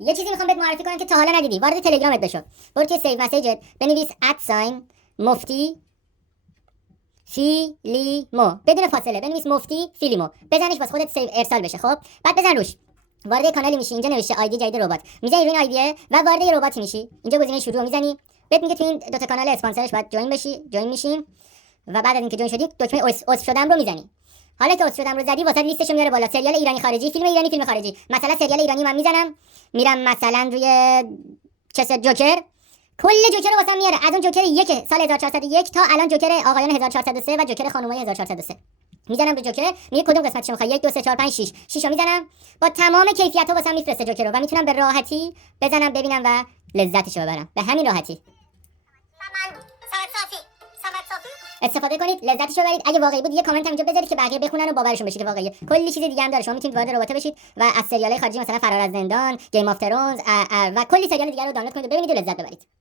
یه چیزی میخوام بهت معرفی کنم که تا حالا ندیدی. وارد تلگرامت بشو. برو توی سیو مسیجت بنویس مفتی فیلیمو بدون فاصله. بنویس مفتی فیلیمو، بزنش واسه خودت سیو ارسال بشه. خب بعد بزن روش. وارد کانالی میشی. اینجا نوشته آیدی جدید ربات. میزنی روی این آیدیه و وارد یه رباتی میشی. اینجا گزینه شروع میزنی. بهت میگه تو این دو تا کانال اسپانسرش باید جوین میشیم و بعد از اینکه جوین شدی دکمه عضو شدم رو میزنی. حالا که عضو شدم رو زدی واسه لیستش میاره بالا. سریال ایرانی خارجی، فیلم ایرانی، فیلم خارجی. مثلا سریال ایرانی من میزنم، میرم مثلا روی جوکر. کل جوکر رو واسم میاره، از اون جوکر 1 سال 1401 تا الان جوکر آقایان 1403 و جوکر خانمای 1403. میزنم رو جوکر، میگه کدوم قسمتش میخوای، 1 2 3 4 5 6 رو میزنم. با تمام کیفیت‌ها واسم میفرسته جوکر رو و میتونم به راحتی بزنم ببینم و لذتش رو ببرم. به همین راحتی استفاده کنید، لذتشو ببرید. اگه واقعی بود یه کامنت هم اینجا بذارید که بقیه بخونن و باورشون بشه که واقعیه. کلی چیز دیگه هم داره. شما میتونید وارد رابطه بشید و از سریال‌های خارجی مثلا فرار از زندان، گیم آف ترونز و کلی سریال دیگه رو دانلود کنید و ببینید و لذت ببرید.